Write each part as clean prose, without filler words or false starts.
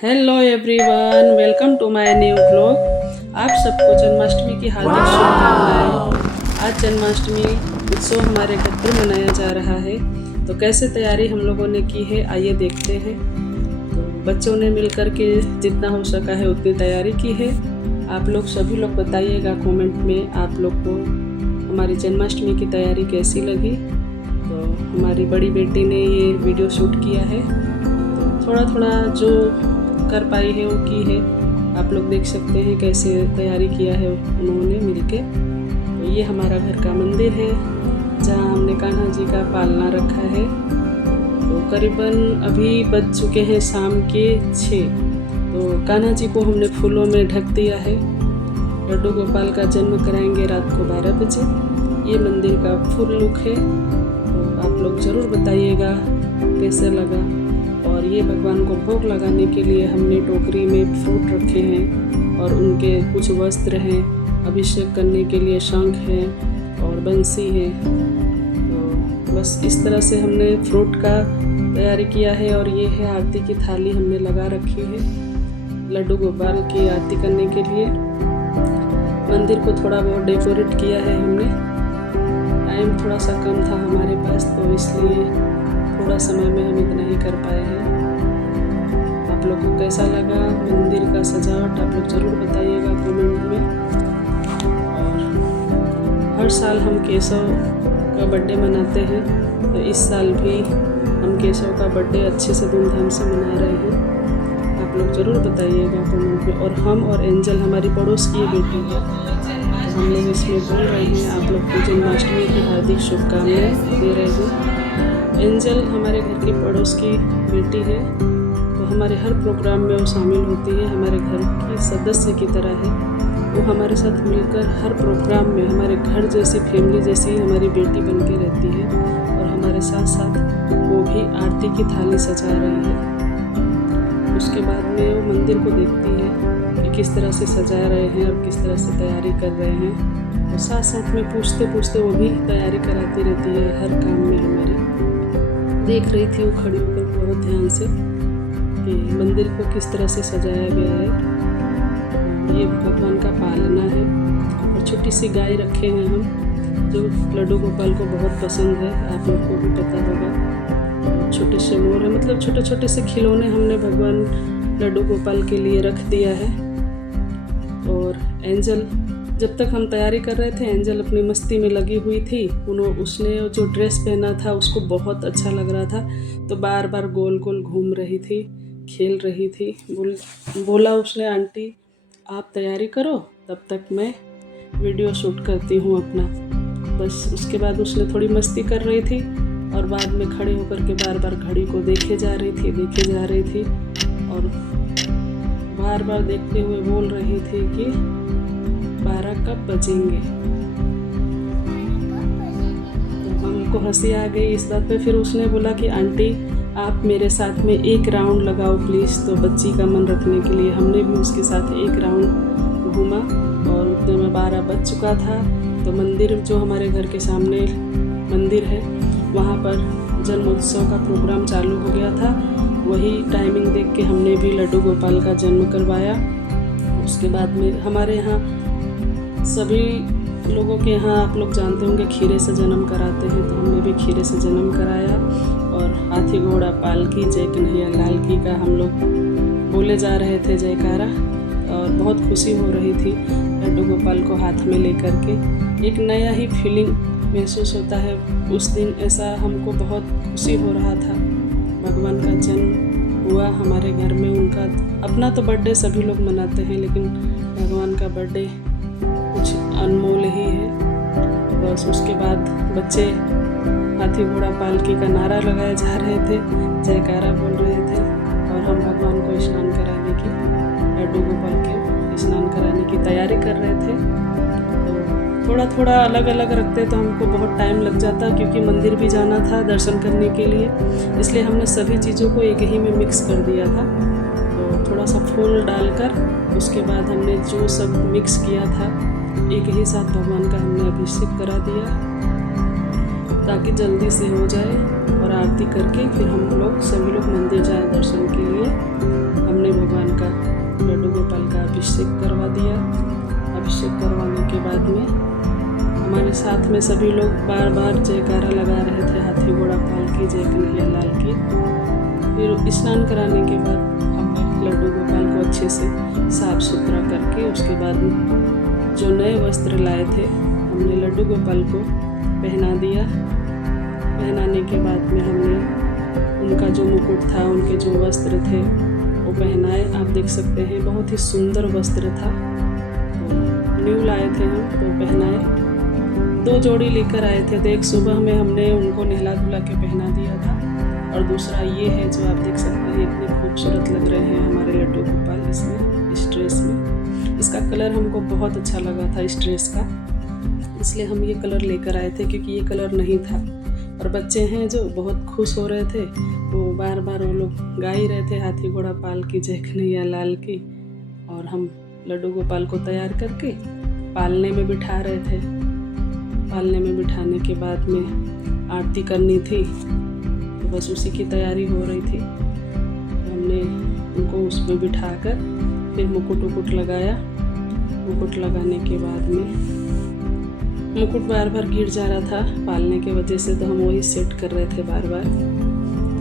Hello everyone, welcome to my new vlog. आप सबको जन्माष्टमी की हार्दिक शुभकामनाएं। आज जन्माष्टमी उत्सव हमारे घर पर मनाया जा रहा है, तो कैसे तैयारी हम लोगों ने की है आइए देखते हैं। तो बच्चों ने मिलकर के जितना हो सका है उतनी तैयारी की है। आप लोग सभी लोग बताइएगा कमेंट में आप लोग को हमारी जन्माष्टमी की तैयारी कैसी लगी। तो हमारी बड़ी बेटी ने ये वीडियो शूट किया है, तो थोड़ा थोड़ा जो कर पाई है वो की है। आप लोग देख सकते हैं कैसे तैयारी किया है उन्होंने मिलके। तो ये हमारा घर का मंदिर है जहाँ हमने कान्हा जी का पालना रखा है। तो करीबन अभी बज चुके हैं शाम के 6। तो कान्हा जी को हमने फूलों में ढक दिया है। लड्डू गोपाल का जन्म कराएंगे रात को 12 बजे। ये मंदिर का फुल लुक है, तो आप लोग ज़रूर बताइएगा कैसे लगा। और ये भगवान को भोग लगाने के लिए हमने टोकरी में फ्रूट रखे हैं और उनके कुछ वस्त्र हैं। अभिषेक करने के लिए शंख है और बंसी है। तो बस इस तरह से हमने फ्रूट का तैयारी किया है। और ये है आरती की थाली हमने लगा रखी है लड्डू गोपाल की आरती करने के लिए। मंदिर को थोड़ा बहुत डेकोरेट किया है हमने। टाइम थोड़ा सा कम था हमारे पास, तो इसलिए थोड़ा समय में हम इतना ही कर पाए हैं। आप लोग को कैसा लगा मंदिर का सजावट आप लोग ज़रूर बताइएगा कमेंट में। और हर साल हम केशव का बर्थडे मनाते हैं, तो इस साल भी हम केशव का बर्थडे अच्छे से धूमधाम से मना रहे हैं। आप लोग ज़रूर बताइएगा कमेंट में। और हम और एंजल हमारी पड़ोस की बेटी है, तो हम लोग इसमें बोल रहे हैं आप लोग को जन्माष्टमी की हार्दिक शुभकामनाएं दे रहे हैं। एंजल हमारे घर की पड़ोस की बेटी है, तो हमारे हर प्रोग्राम में वो शामिल होती है। हमारे घर की सदस्य की तरह है वो। हमारे साथ मिलकर हर प्रोग्राम में हमारे घर जैसी फैमिली जैसी हमारी बेटी बन के रहती है। और हमारे साथ साथ वो भी आरती की थाली सजा रही है। उसके बाद में वो मंदिर को देखती है कि किस तरह से सजा रहे हैं और किस तरह से तैयारी कर रहे हैं। और साथ साथ में पूछते पूछते वो भी तैयारी कराती रहती है हर काम में हमारी। देख रही थी वो खड़ी होकर बहुत ध्यान से कि मंदिर को किस तरह से सजाया गया है। ये भगवान का पालना है। और छोटी सी गाय रखे हैं हम, जो लड्डू गोपाल को बहुत पसंद है, आप लोग को भी पता होगा। छोटे से मोर है, मतलब छोटे छोटे से खिलौने हमने भगवान लड्डू गोपाल के लिए रख दिया है। और एंजल, जब तक हम तैयारी कर रहे थे एंजल अपनी मस्ती में लगी हुई थी। उसने जो ड्रेस पहना था उसको बहुत अच्छा लग रहा था, तो बार बार गोल गोल घूम रही थी, खेल रही थी। बोला उसने, आंटी आप तैयारी करो, तब तक मैं वीडियो शूट करती हूँ अपना। बस उसके बाद उसने थोड़ी मस्ती कर रही थी और बाद में खड़े होकर के बार बार घड़ी को देखे जा रही थी और बार बार देखते हुए बोल रही थी कि 12 कब बजेंगे। तो हमको हंसी आ गई इस बात पे। फिर उसने बोला कि आंटी आप मेरे साथ में एक राउंड लगाओ प्लीज़। तो बच्ची का मन रखने के लिए हमने भी उसके साथ एक राउंड घूमा और उतने में 12 बज चुका था। तो मंदिर, जो हमारे घर के सामने मंदिर है, वहाँ पर जन्मोत्सव का प्रोग्राम चालू हो गया था। वही टाइमिंग देख के हमने भी लड्डू गोपाल का जन्म करवाया। उसके बाद में हमारे यहाँ सभी लोगों के यहाँ आप लोग जानते होंगे खीरे से जन्म कराते हैं, तो हमने भी खीरे से जन्म कराया। और हाथी घोड़ा पालकी जय कन्हैया लाल की का हम लोग बोले जा रहे थे जयकारा। और बहुत खुशी हो रही थी लड्डू गोपाल को हाथ में लेकर के। एक नया ही फीलिंग महसूस होता है उस दिन। ऐसा हमको बहुत खुशी हो रहा था। भगवान का जन्म हुआ हमारे घर में। उनका अपना तो बर्थडे सभी लोग मनाते हैं, लेकिन भगवान का बर्थडे कुछ अनमोल ही है। बस उसके बाद बच्चे हाथी घोड़ा पालकी का नारा लगाए जा रहे थे, जयकारा बोल रहे थे। और हम भगवान को स्नान कराने की, लड्डू गोपाल के स्नान कराने की तैयारी कर रहे थे। तो थोड़ा थोड़ा अलग अलग रखते तो हमको बहुत टाइम लग जाता, क्योंकि मंदिर भी जाना था दर्शन करने के लिए। इसलिए हमने सभी चीज़ों को एक ही में मिक्स कर दिया था। तो थोड़ा सा फूल डालकर उसके बाद हमने जो सब मिक्स किया था एक ही साथ भगवान का हमने अभिषेक करा दिया, ताकि जल्दी से हो जाए। और आरती करके फिर हम लोग सभी लोग मंदिर जाए दर्शन के लिए। हमने भगवान में हमारे साथ में सभी लोग बार बार जयकारा लगा रहे थे, हाथी घोड़ा पाल की जय कन्हैया लाल की। फिर स्नान कराने के बाद हमने लड्डू गोपाल को अच्छे से साफ सुथरा करके उसके बाद जो नए वस्त्र लाए थे हमने लड्डू गोपाल को पहना दिया। पहनाने के बाद में हमने उनका जो मुकुट था, उनके जो वस्त्र थे वो पहनाए। आप देख सकते हैं बहुत ही सुंदर वस्त्र था, तो न्यू लाए थे हम, तो पहनाए। 2 जोड़ी लेकर आए थे, तो एक सुबह में हमने उनको नहला धुला के पहना दिया था, और दूसरा ये है जो आप देख सकते हैं इतने खूबसूरत लग रहे हैं हमारे लड्डू गोपाल इसमें, इस ड्रेस में। इसका कलर हमको बहुत अच्छा लगा था इस ड्रेस का, इसलिए हम ये कलर लेकर आए थे, क्योंकि ये कलर नहीं था। और बच्चे हैं जो बहुत खुश हो रहे थे, वो बार बार वो लोग गा ही रहे थे हाथी घोड़ा पाल की जय कन्हैया लाल की। और हम लड्डू गोपाल को तैयार करके पालने में बिठा रहे थे। पालने में बिठाने के बाद में आरती करनी थी, तो बस उसी की तैयारी हो रही थी। हमने उनको उसमें बिठाकर फिर मुकुट लगाया। मुकुट लगाने के बाद में मुकुट बार बार गिर जा रहा था पालने के वजह से, तो हम वही सेट कर रहे थे बार बार।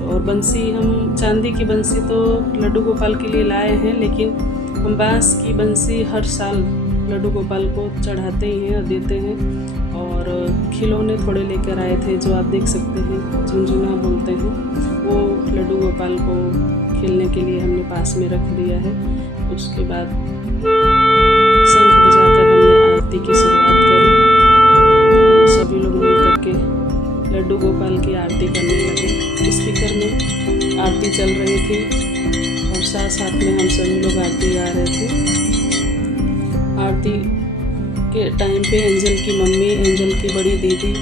और बंसी, हम चांदी की बंसी तो लड्डू गोपाल के लिए लाए हैं, लेकिन हम बांस की बंसी हर साल लड्डू गोपाल को चढ़ाते ही हैं और देते हैं। और खिलौने थोड़े लेकर आए थे जो आप देख सकते हैं, झुनझुना बोलते हैं, वो लड्डू गोपाल को खेलने के लिए हमने पास में रख दिया है। उसके बाद शंख बजाकर हमने आरती की शुरुआत करी। सभी लोग मिल करके लड्डू गोपाल की आरती करने लगे। स्पीकर में आरती चल रही थी और साथ साथ में हम सभी लोग आरती गा रहे थे। आरती के टाइम पे एंजल की मम्मी, एंजल की बड़ी दीदी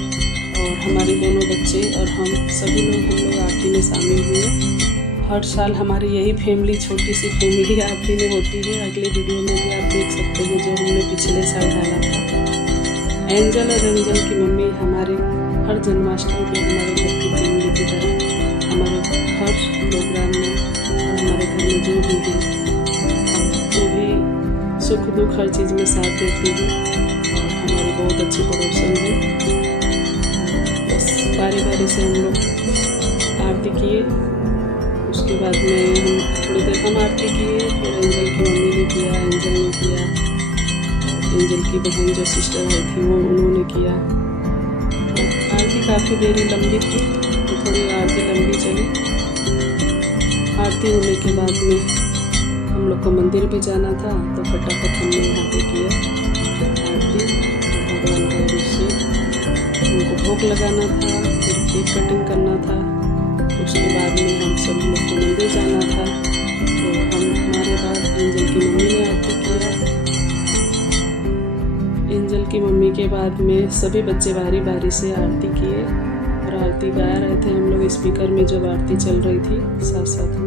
और हमारे दोनों बच्चे और हम सभी लोग आरती में शामिल हुए। हर साल हमारी यही फैमिली, छोटी सी फैमिली आरती में होती है। अगले वीडियो में भी आप देख सकते हैं जो हमने पिछले साल डाला था। एंजल और एंजल की मम्मी हमारे हर जन्माष्टमी पे हमारे घर की फैमिली की तरह हमारे हर प्रोग्राम में और हमारे घर में जो भी सुख दुख हर चीज़ में साथ देती है और हमारी बहुत अच्छी पड़ोसन है। बस बारी बारी से हम लोग आरती किए। उसके बाद में हम थोड़ी देर हम आरती किए, फिर एंजल की मम्मी ने किया, एंजल ने किया, एंजल की बहन जो सिस्टर आई थी वो उन्होंने किया। आरती काफ़ी देरी लंबी थी, तो थोड़ी आरती लंबी चली। आरती होने के बाद में हम लोग को मंदिर भी जाना था, तो फटाफट हमने यहाँ पे किया आरती, भगवान का अभिषेक, उनको भोग लगाना था, फिर केक कटिंग करना था। उसके बाद में हम सब लोग को मंदिर जाना था, तो हमारे बाद एंजल की मम्मी ने आरती किया। एंजल की मम्मी के बाद में सभी बच्चे बारी बारी से आरती किए और आरती गा रहे थे हम लोग स्पीकर में जब आरती चल रही थी साथ साथ में।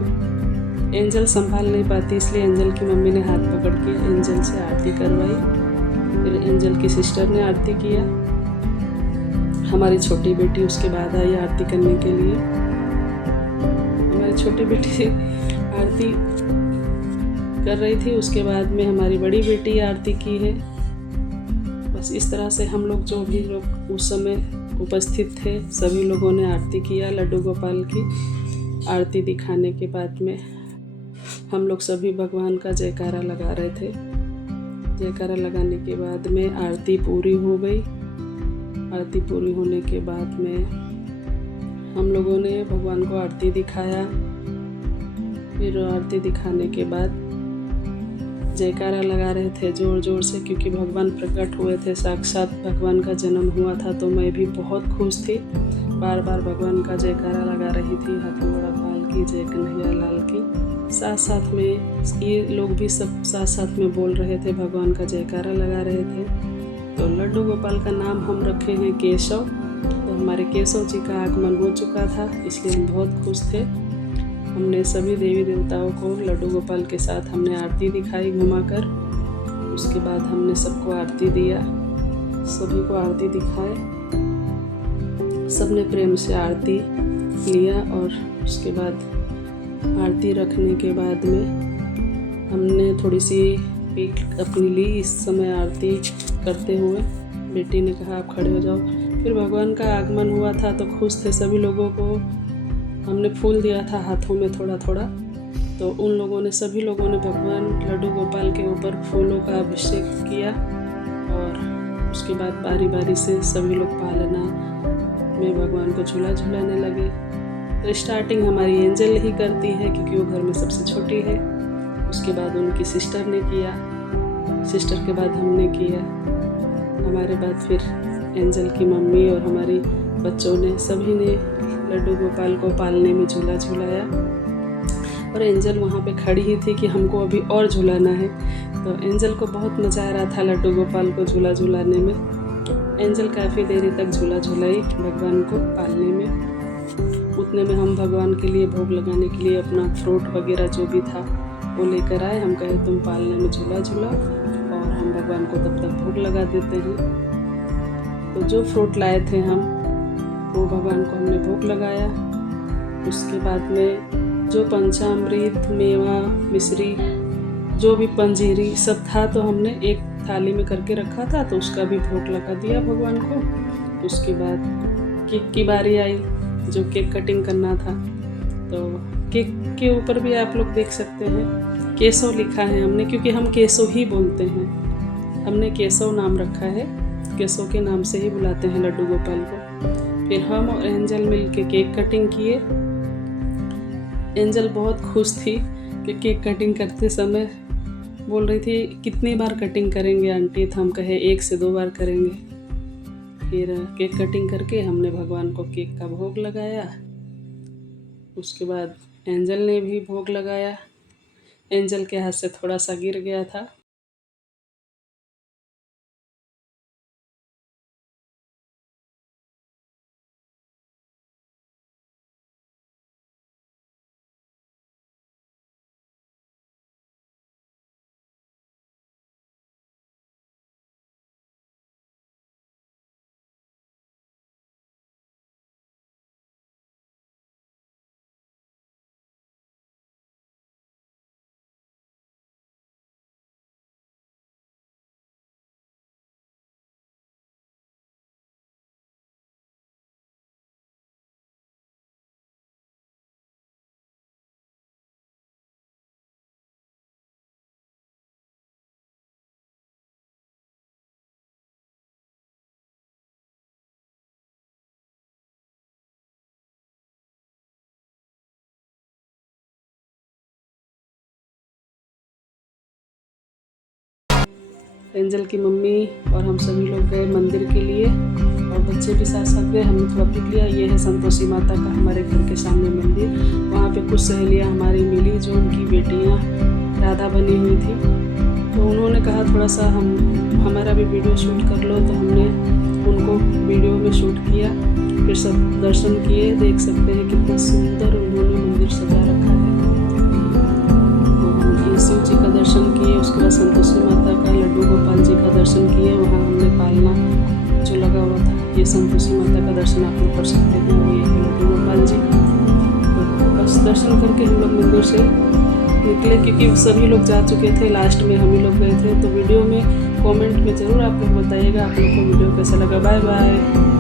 एंजल संभाल नहीं पाती, इसलिए एंजल की मम्मी ने हाथ पकड़ के एंजल से आरती करवाई। फिर एंजल की सिस्टर ने आरती किया। हमारी छोटी बेटी उसके बाद आई आरती करने के लिए। हमारी छोटी बेटी आरती कर रही थी, उसके बाद में हमारी बड़ी बेटी आरती की है। बस इस तरह से हम लोग जो भी लोग उस समय उपस्थित थे सभी लोगों ने आरती किया। लड्डू गोपाल की आरती दिखाने के बाद में हम लोग सभी भगवान का जयकारा लगा रहे थे। जयकारा लगाने के बाद में आरती पूरी हो गई। आरती पूरी होने के बाद में हम लोगों ने भगवान को आरती दिखाया। फिर आरती दिखाने के बाद जयकारा लगा रहे थे ज़ोर ज़ोर से, क्योंकि भगवान प्रकट हुए थे, साक्षात भगवान का जन्म हुआ था। तो मैं भी बहुत खुश थी, बार बार भगवान का जयकारा लगा रही थी, हाथी घोड़ा पाल की जय कन्हैया लाल की। साथ साथ में ये लोग भी सब साथ साथ में बोल रहे थे, भगवान का जयकारा लगा रहे थे। तो लड्डू गोपाल का नाम हम रखे हैं केशव। तो हमारे केशव जी का आगमन हो चुका था, इसलिए हम बहुत खुश थे। हमने सभी देवी देवताओं को लड्डू गोपाल के साथ हमने आरती दिखाई घुमाकर। उसके बाद हमने सबको आरती दिया, सभी को आरती दिखाए। सबने प्रेम से आरती लिया और उसके बाद आरती रखने के बाद में हमने थोड़ी सी पिक अपनी ली। इस समय आरती करते हुए बेटी ने कहा आप खड़े हो जाओ। फिर भगवान का आगमन हुआ था तो खुश थे सभी लोगों को। हमने फूल दिया था हाथों में थोड़ा थोड़ा, तो उन लोगों ने सभी लोगों ने भगवान लड्डू गोपाल के ऊपर फूलों का अभिषेक किया। और उसके बाद बारी बारी से सभी लोग पालना में भगवान को झूला झूलाने लगे। तो स्टार्टिंग हमारी एंजल ही करती है क्योंकि वो घर में सबसे छोटी है। उसके बाद उनकी सिस्टर ने किया, सिस्टर के बाद हमने किया, हमारे बाद फिर एंजल की मम्मी और हमारी बच्चों ने सभी ने लड्डू गोपाल को पालने में झूला झूलाया। और एंजल वहाँ पे खड़ी ही थी कि हमको अभी और झुलाना है। तो एंजल को बहुत मज़ा आ रहा था लड्डू गोपाल को झूला झुलाने में। एंजल काफ़ी देरी तक झूला झुलाई भगवान को पालने में। उतने में हम भगवान के लिए भोग लगाने के लिए अपना फ्रूट वगैरह जो भी था वो लेकर आए। हम कहे तुम पालने में झूला झूला और हम भगवान को तब तक भोग लगा देते हैं। तो जो फ्रूट लाए थे हम वो भगवान को हमने भोग लगाया। उसके बाद में जो पंचामृत, मेवा, मिश्री, जो भी पंजीरी सब था तो हमने एक थाली में करके रखा था तो उसका भी भोग लगा दिया भगवान को। उसके बाद केक की बारी आई, जो केक कटिंग करना था। तो केक के ऊपर भी आप लोग देख सकते हैं केशव लिखा है हमने, क्योंकि हम केशव ही बोलते हैं। हमने केशव नाम रखा है, केशव के नाम से ही बुलाते हैं लड्डू गोपाल को। फिर हम और एंजल मिल के केक कटिंग किए। एंजल बहुत खुश थी कि केक कटिंग करते समय बोल रही थी कितनी बार कटिंग करेंगे आंटी। तो हम कहे 1 से 2 बार करेंगे। फिर केक कटिंग करके हमने भगवान को केक का भोग लगाया। उसके बाद एंजल ने भी भोग लगाया। एंजल के हाथ से थोड़ा सा गिर गया था। एंजल की मम्मी और हम सभी लोग गए मंदिर के लिए और बच्चे भी साथ साथ गए। हमने थोड़ा पिक लिया। ये है संतोषी माता का हमारे घर के सामने मंदिर। वहाँ पे कुछ सहेलियाँ हमारी मिली जो उनकी बेटियाँ राधा बनी हुई थी। तो उन्होंने कहा थोड़ा सा हमारा भी वीडियो शूट कर लो। तो हमने उनको वीडियो में शूट किया। फिर सब दर्शन किए। देख सकते हैं कितना सुंदर उन्होंने मंदिर सजा रखा है। शिव जी का दर्शन किए। उसके बाद संतोषी माता का, लड्डू गोपाल जी का दर्शन किए। वहाँ हमने पालना जो लगा हुआ था, ये संतोषी माता का दर्शन आप लोग कर सकते हैं। ये है लड्डू गोपाल जी। तो बस दर्शन करके हम लोग मंदिर से निकले क्योंकि सभी लोग जा चुके थे। लास्ट में हम ही लोग गए थे। तो वीडियो में कमेंट में ज़रूर आप लोग बताइएगा आप लोग को वीडियो कैसा लगा। Bye bye.